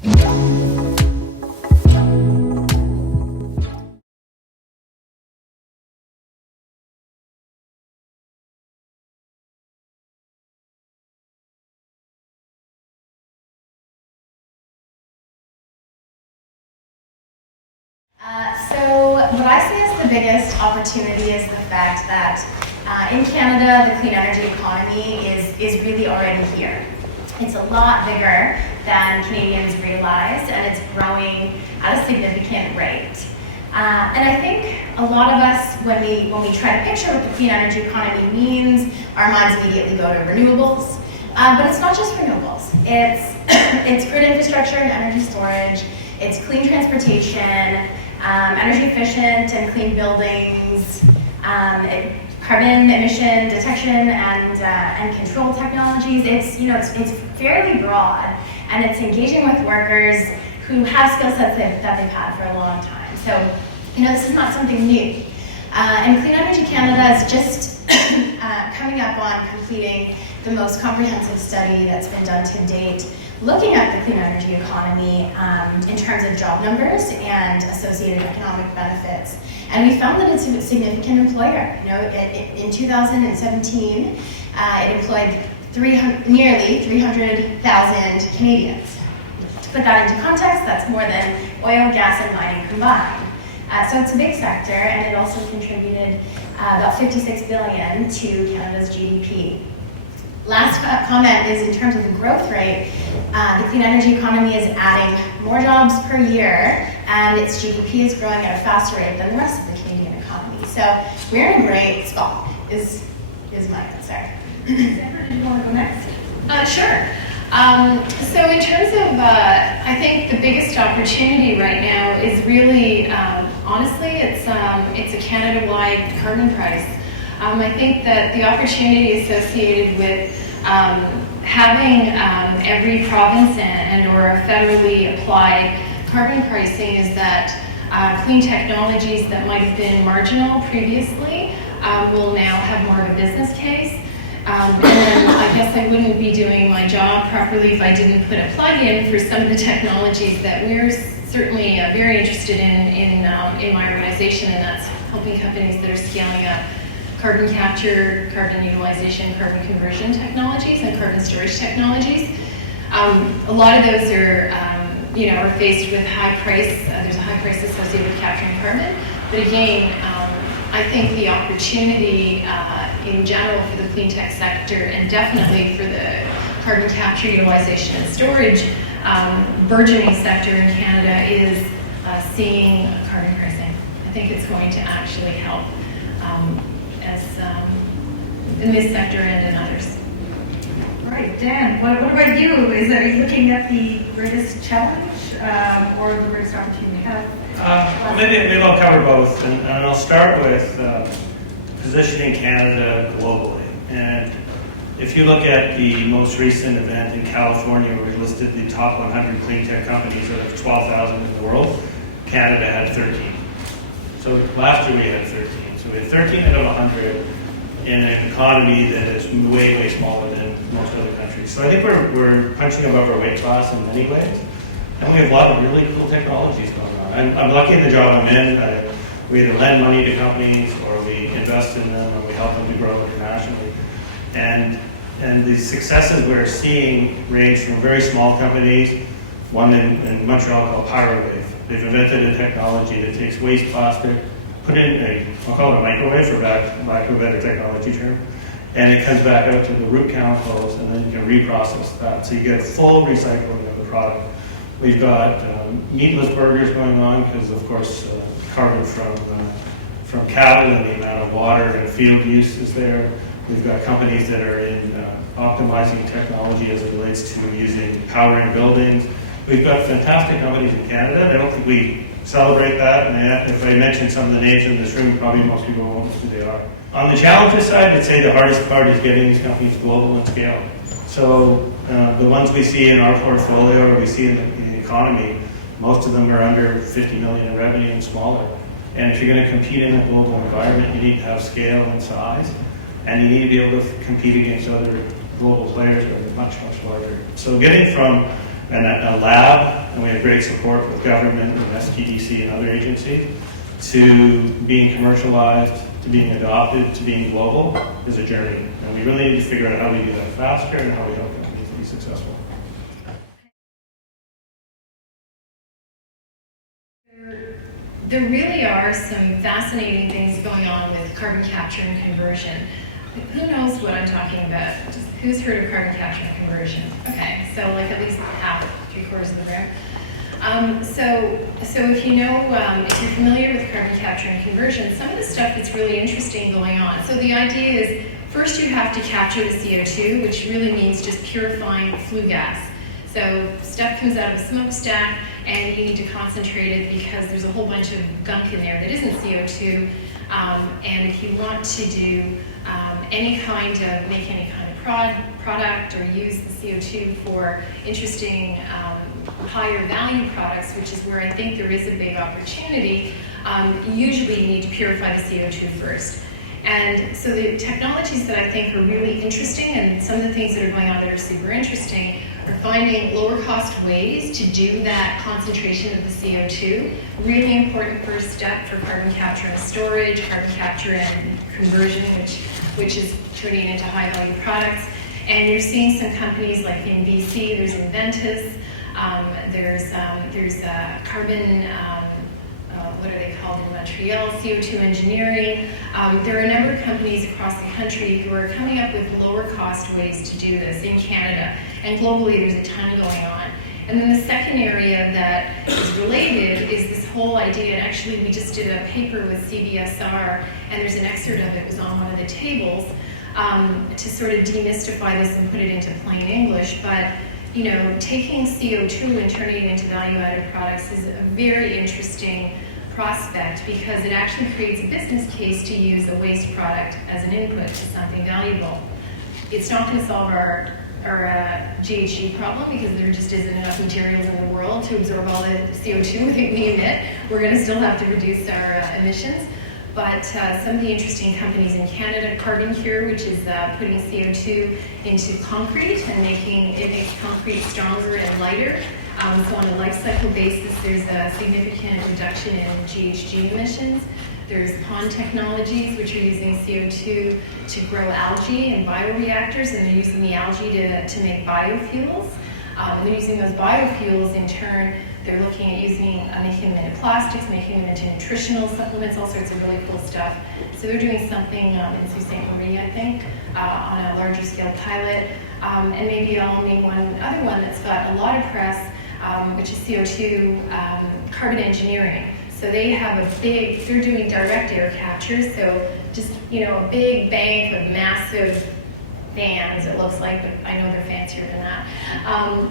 So what I see as the biggest opportunity is the fact that in Canada, the clean energy economy is really already here. It's a lot bigger than Canadians realize, and it's growing at a significant rate. And I think a lot of us, when we try to picture what the clean energy economy means, our minds immediately go to renewables. But it's not just renewables. It's grid infrastructure and energy storage. It's clean transportation, energy efficient and clean buildings, carbon emission detection and control technologies. It's fairly broad, and it's engaging with workers who have skill sets that they've had for a long time. So, this is not something new. And Clean Energy Canada is just coming up on completing the most comprehensive study that's been done to date, looking at the clean energy economy in terms of job numbers and associated economic benefits. And we found that it's a significant employer. In 2017, it employed nearly 300,000 Canadians. To put that into context, that's more than oil, gas, and mining combined. So it's a big sector, and it also contributed about $56 billion to Canada's GDP. Last comment is in terms of the growth rate, the clean energy economy is adding more jobs per year, and its GDP is growing at a faster rate than the rest of the Canadian economy. So we're in a great spot, is my answer. Sandra, do you want to go next? Sure. So in terms of, I think the biggest opportunity right now is really, honestly, it's a Canada-wide carbon price. I think that the opportunity associated with having every province and or federally applied carbon pricing is that clean technologies that might have been marginal previously will now have more of a business case. And then I guess I wouldn't be doing my job properly if I didn't put a plug in for some of the technologies that we're certainly very interested in my organization, and that's helping companies that are scaling up carbon capture, carbon utilization, carbon conversion technologies, and carbon storage technologies. A lot of those are, are faced with high price. There's a high price associated with capturing carbon. But again, I think the opportunity in general for the clean tech sector, and definitely for the carbon capture, utilization, and storage burgeoning sector in Canada is seeing carbon pricing. I think it's going to actually help in this sector and in others. All right, Dan, what about you? Are you looking at the greatest challenge or the greatest opportunity we have? Maybe I'll cover both, and I'll start with positioning Canada globally. And if you look at the most recent event in California, where we listed the top 100 clean tech companies out of 12,000 in the world, Canada had 13. So last year we had 13. So we had 13 out of 100 in an economy that is way, way smaller than most other countries. So I think we're punching above our weight class in many ways. And we have a lot of really cool technologies going on. I'm lucky in the job I'm in. We either lend money to companies, or we invest in them, or we help them to grow internationally. And the successes we're seeing range from very small companies, one in Montreal called Pyrowave. They've invented a technology that takes waste plastic, put in I'll call it a microwave for lack of a better technology term, and it comes back out to the root chemicals, and then you can reprocess that. So you get full recycling of the product. We've got meatless burgers going on because, of course, carbon from cattle and the amount of water and field use is there. We've got companies that are in optimizing technology as it relates to using power in buildings. We've got fantastic companies in Canada, and I don't think we celebrate that. And if I mention some of the names in this room, probably most people won't know who they are. On the challenges side, I'd say the hardest part is getting these companies global and scale. So the ones we see in our portfolio, or we see in the economy, most of them are under 50 million in revenue and smaller. And if you're going to compete in a global environment, you need to have scale and size, and you need to be able to compete against other global players that are much, much larger. So getting from a lab had great support with government, with STDC and other agencies, to being commercialized, to being adopted, to being global is a journey. And we really need to figure out how we do that faster and how we help companies be successful. There really are some fascinating things going on with carbon capture and conversion. Who knows what I'm talking about? Who's heard of carbon capture and conversion? Okay, so like at least half, 3/4 of the room. So if you know, if you're familiar with carbon capture and conversion, some of the stuff that's really interesting going on. So the idea is, first you have to capture the CO2, which really means just purifying flue gas. So stuff comes out of a smokestack, and you need to concentrate it because there's a whole bunch of gunk in there that isn't CO2. And if you want to do make any kind of product or use the CO2 for interesting higher value products, which is where I think there is a big opportunity, usually you need to purify the CO2 first. And so the technologies that I think are really interesting, and some of the things that are going on that are super interesting, are finding lower cost ways to do that concentration of the CO2. Really important first step for carbon capture and storage, carbon capture and conversion, which is turning into high value products. And you're seeing some companies like in BC, there's Inventus, there's carbon, what are they called in Montreal, CO2 engineering. There are a number of companies across the country who are coming up with lower cost ways to do this in Canada. And globally, there's a ton going on. And then the second area that is related is this whole idea, and actually we just did a paper with CBSR, and there's an excerpt of it, was on one of the tables, to sort of demystify this and put it into plain English. But you know, taking CO2 and turning it into value-added products is a very interesting prospect, because it actually creates a business case to use a waste product as an input to something valuable. It's not going to solve our GHG problem, because there just isn't enough materials in the world to absorb all the CO2 that we emit. We're going to still have to reduce our emissions. But some of the interesting companies in Canada, CarbonCure, which is putting CO2 into concrete and makes concrete stronger and lighter. So on a life cycle basis, there's a significant reduction in GHG emissions. There's pond technologies, which are using CO2 to grow algae in bioreactors, and they're using the algae to make biofuels. They're using those biofuels in turn. They're looking at making them into plastics, making them into nutritional supplements, all sorts of really cool stuff. So they're doing something in Sault Ste. Marie, I think, on a larger scale pilot. And maybe I'll name one other one that's got a lot of press, which is CO2 carbon engineering. So they have they're doing direct air capture, so just, a big bank of massive fans, it looks like, but I know they're fancier than that.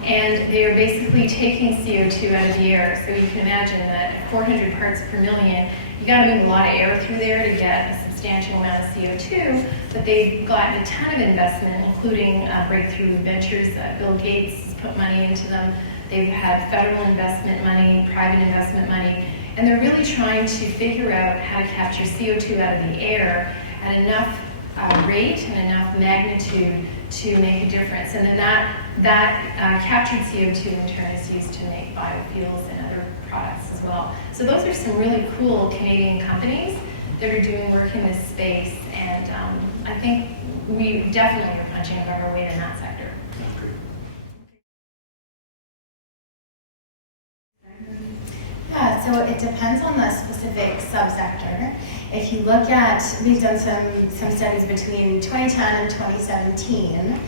And they are basically taking CO2 out of the air. So you can imagine that at 400 parts per million, you got to move a lot of air through there to get a substantial amount of CO2, but they've gotten a ton of investment, including breakthrough ventures. Bill Gates has put money into them. They've had federal investment money, private investment money, and they're really trying to figure out how to capture CO2 out of the air at enough rate and enough magnitude to make a difference. And then that captured CO2 in turn is used to make biofuels and other products as well. So those are some really cool Canadian companies that are doing work in this space, and I think we definitely are punching above our weight in that sector. Yeah, so it depends on the specific subsector. If you look at, we've done some studies between 2010 and 2017.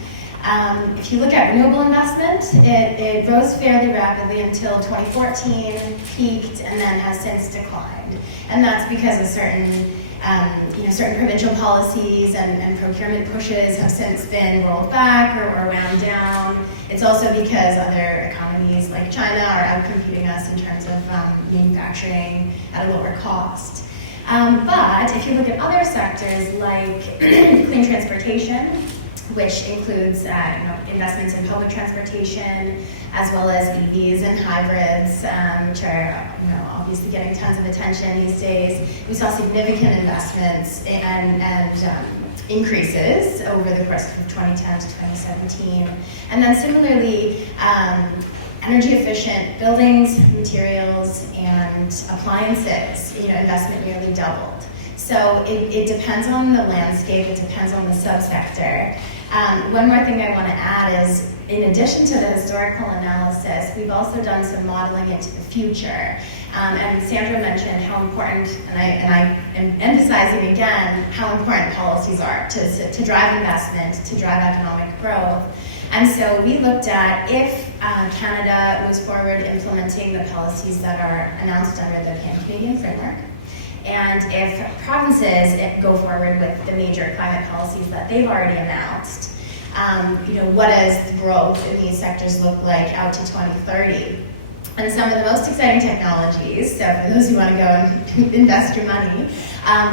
If you look at renewable investment, it rose fairly rapidly until 2014, peaked, and then has since declined. And that's because of certain provincial policies and procurement pushes have since been rolled back or wound down. It's also because other economies like China are outcompeting us in terms of manufacturing at a lower cost. But if you look at other sectors like clean transportation, which includes investments in public transportation, as well as EVs and hybrids, which are obviously getting tons of attention these days. We saw significant investments and increases over the course of 2010 to 2017. And then similarly, energy efficient buildings, materials, and appliances, investment nearly doubled. So it depends on the landscape, it depends on the subsector. One more thing I want to add is, in addition to the historical analysis, we've also done some modeling into the future. And Sandra mentioned how important, and I am emphasizing again, how important policies are to drive investment, to drive economic growth. And so we looked at if Canada moves forward implementing the policies that are announced under the Pan-Canadian framework, and if provinces go forward with the major climate policies that they've already announced, what does the growth in these sectors look like out to 2030? And some of the most exciting technologies, so for those who want to go and invest your money,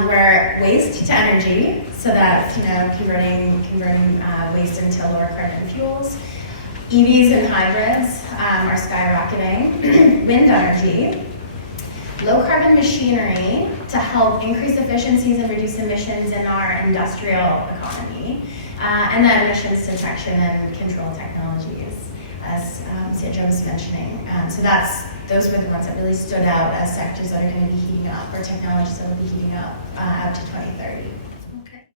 were waste to energy, so that's converting waste into lower carbon fuels. EVs and hybrids are skyrocketing. Wind energy, low carbon machinery to help increase efficiencies and reduce emissions in our industrial economy, and then emissions detection and control technologies, as Sandra was mentioning. So those were the ones that really stood out as sectors that are going to be heating up, or technologies that will be heating up out to 2030. Okay.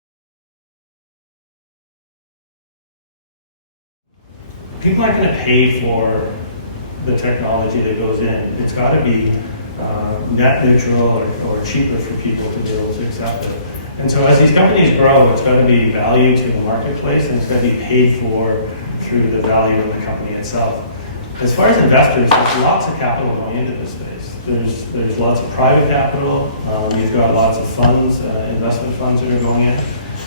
People aren't going to pay for the technology that goes in. It's got to be net neutral or cheaper for people to be able to accept it. And so as these companies grow, it's got to be value to the marketplace, and it's got to be paid for through the value of the company itself. As far as investors, there's lots of capital going into this space. There's lots of private capital. You've got lots of funds, investment funds that are going in,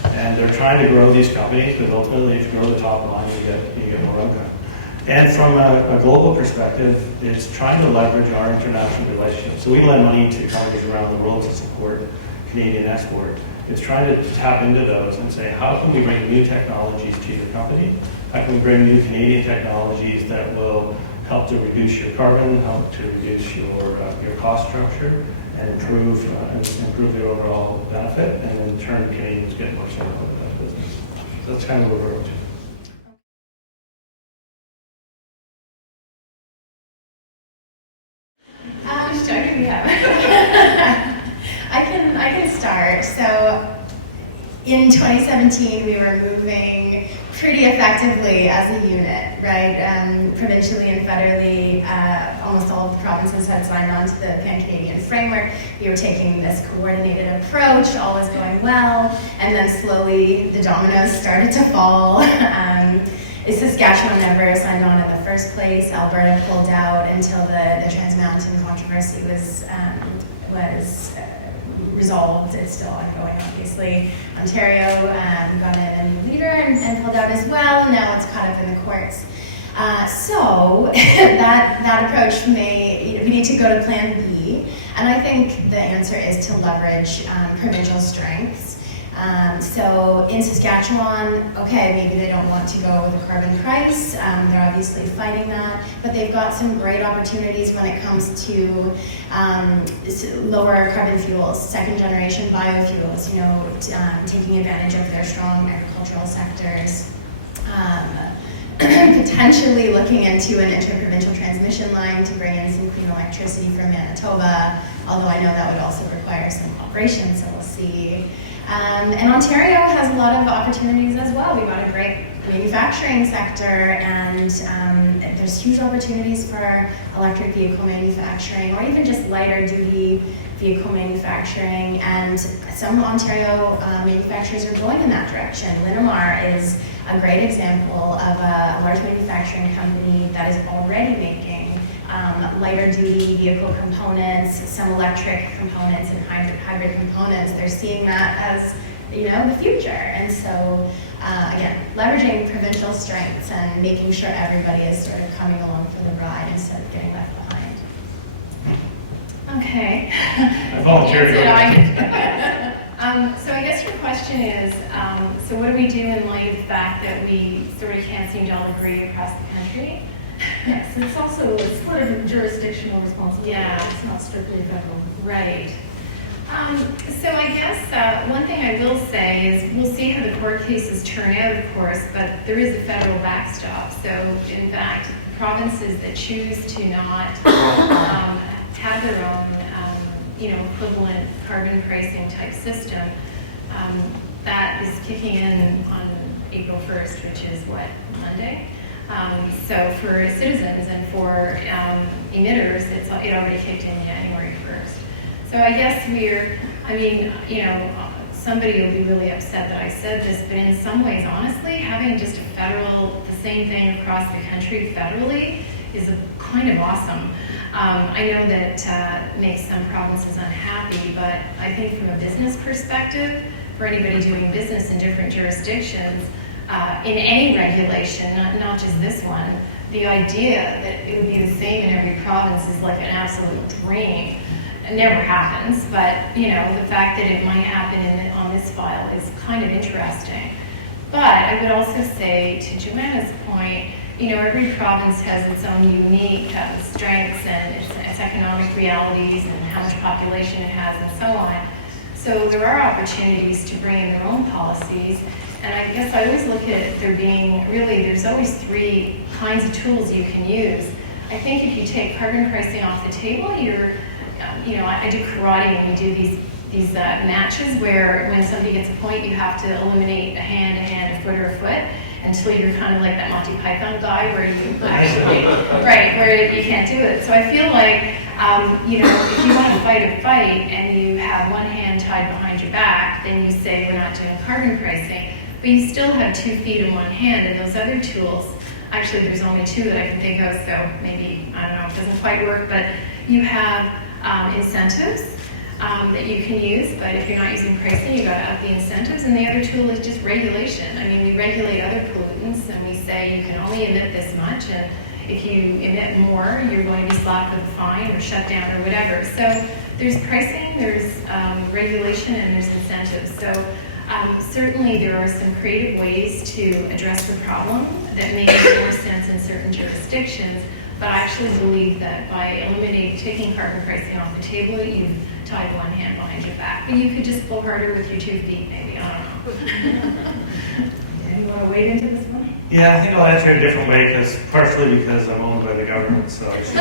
and they're trying to grow these companies, but ultimately if you grow the top line, you get more income. And from a global perspective, it's trying to leverage our international relationships. So we lend money to companies around the world to support Canadian export. It's trying to tap into those and say, how can we bring new technologies to your company? How can we bring new Canadian technologies that will help to reduce your carbon, help to reduce your cost structure, and improve the overall benefit, and in turn, Canadians get more support of that business. So that's kind of where we're up to. I can start. So in 2017, we were moving pretty effectively as a unit, right? Provincially and federally, almost all of the provinces had signed on to the Pan-Canadian framework. We were taking this coordinated approach, all was going well, and then slowly the dominoes started to fall. Saskatchewan never signed on in the first place. Alberta pulled out until the Trans Mountain controversy was resolved. It's still ongoing, obviously. Ontario got a new leader and pulled out as well. Now it's caught up in the courts. So that approach we need to go to Plan B, and I think the answer is to leverage provincial strengths. So in Saskatchewan, okay, maybe they don't want to go with a carbon price. They're obviously fighting that, but they've got some great opportunities when it comes to lower carbon fuels, second generation biofuels, taking advantage of their strong agricultural sectors. Potentially looking into an interprovincial transmission line to bring in some clean electricity from Manitoba, although I know that would also require some cooperation, so we'll see. And Ontario has a lot of opportunities as well. We've got a great manufacturing sector, and there's huge opportunities for electric vehicle manufacturing, or even just lighter duty vehicle manufacturing. And some Ontario manufacturers are going in that direction. Linamar is a great example of a large manufacturing company that is already making lighter duty vehicle components, some electric components, and hybrid components. They're seeing that as the future. And so again, leveraging provincial strengths and making sure everybody is sort of coming along for the ride instead of getting left behind. Okay. I volunteered. So I guess your question is, so what do we do in light of the fact that we sort of can't seem to all agree across the country? Yes, it's also a split of jurisdictional responsibility. Yeah. It's not strictly federal. Right. So I guess one thing I will say is we'll see how the court cases turn out, of course, but there is a federal backstop. So in fact, the provinces that choose to not have their own, equivalent carbon pricing type system, that is kicking in on April 1st, which is what, Monday? So for citizens and for emitters, it already kicked in January 1st. So I guess somebody will be really upset that I said this, but in some ways, honestly, having just the same thing across the country federally is kind of awesome. I know that makes some provinces unhappy, but I think from a business perspective, for anybody doing business in different jurisdictions, in any regulation, not just this one, the idea that it would be the same in every province is like an absolute dream. It never happens, but the fact that it might happen on this file is kind of interesting. But I would also say, to Joanna's point, every province has its own unique strengths and its economic realities and how much population it has and so on. So there are opportunities to bring in their own policies. And I guess I always look at there's always three kinds of tools you can use. I think if you take carbon pricing off the table, I do karate and we do these matches where when somebody gets a point, you have to eliminate a hand, a foot, or a foot until you're kind of like that Monty Python guy where you actually, right, where you can't do it. So I feel like, if you want to fight a fight and you have one hand tied behind your back, then you say we're not doing carbon pricing, but you still have 2 feet in one hand, and those other tools, actually there's only 2 that I can think of, so maybe, I don't know, it doesn't quite work, but you have incentives that you can use, but if you're not using pricing, you got to up the incentives, and the other tool is just regulation. I mean, we regulate other pollutants, and we say you can only emit this much, and if you emit more, you're going to be slapped with a fine or shut down or whatever. So there's pricing, there's regulation, and there's incentives. So certainly there are some creative ways to address the problem that make more sense in certain jurisdictions, but I actually believe that by taking carbon pricing off the table, you've tied one hand behind your back. But you could just pull harder with your 2 feet, maybe, I don't know. You want to wade into this one? Yeah, I think I'll answer it a different way, partially because I'm owned by the government, so I should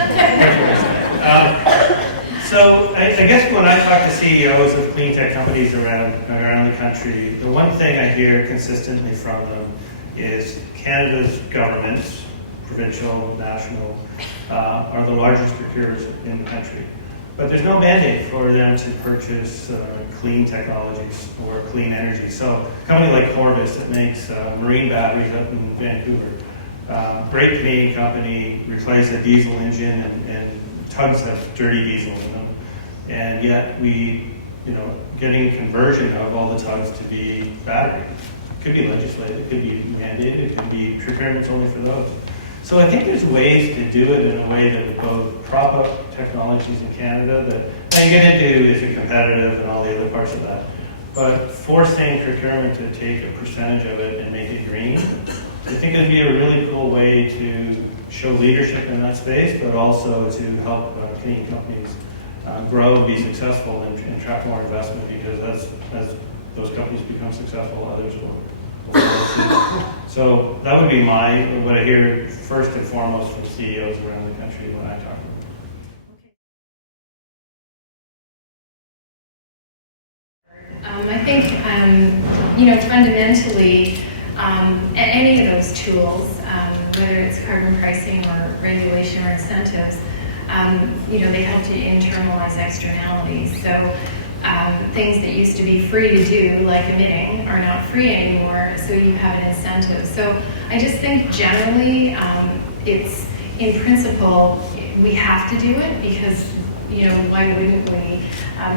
So I guess when I talk to CEOs of clean tech companies around the country, the one thing I hear consistently from them is Canada's governments, provincial, national, are the largest procurers in the country. But there's no mandate for them to purchase clean technologies or clean energy. So a company like Corvus that makes marine batteries up in Vancouver, great Canadian company, replaces a diesel engine and tugs have dirty diesel in them. And yet getting conversion of all the tugs to be battery. It could be legislated, it could be mandated, it could be procurements only for those. So I think there's ways to do it in a way that would both prop up technologies in Canada that I get into is it competitive and all the other parts of that. But forcing procurement to take a percentage of it and make it green, I think it'd be a really cool way to show leadership in that space, but also to help Canadian companies grow and be successful and attract more investment, because as those companies become successful, others will. So that would be what I hear first and foremost from CEOs around the country when I talk to them. I think, fundamentally, any of those tools, whether it's carbon pricing or regulation or incentives, they help to internalize externalities. So things that used to be free to do, like emitting, are not free anymore, so you have an incentive. So I just think generally, it's, in principle, we have to do it because, why wouldn't we?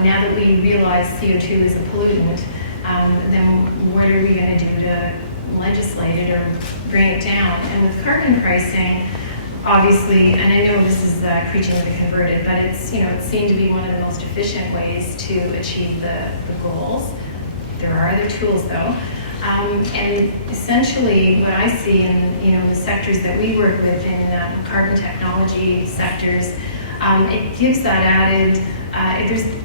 Now that we realize CO2 is a pollutant, then what are we going to do to legislate it or bring it down? And with carbon pricing, obviously, and I know this is preaching to the converted, but it's it's seen to be one of the most efficient ways to achieve the goals. There are other tools though, and essentially what I see in the sectors that we work with in carbon technology sectors, it gives that added.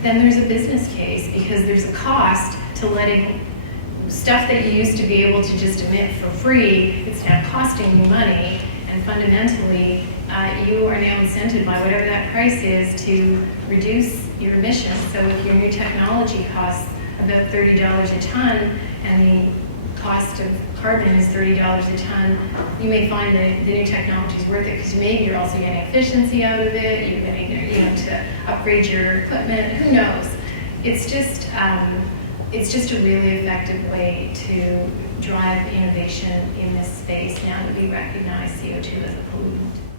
There's a business case because there's a cost to letting stuff that you used to be able to just emit for free. It's now costing you money. And fundamentally, you are now incented by whatever that price is to reduce your emissions. So if your new technology costs about $30 a ton and the cost of carbon is $30 a ton, you may find that the new technology is worth it because maybe you're also getting efficiency out of it, you're getting to upgrade your equipment, who knows. It's just a really effective way to drive innovation in this space now that we recognize CO2 as a pollutant.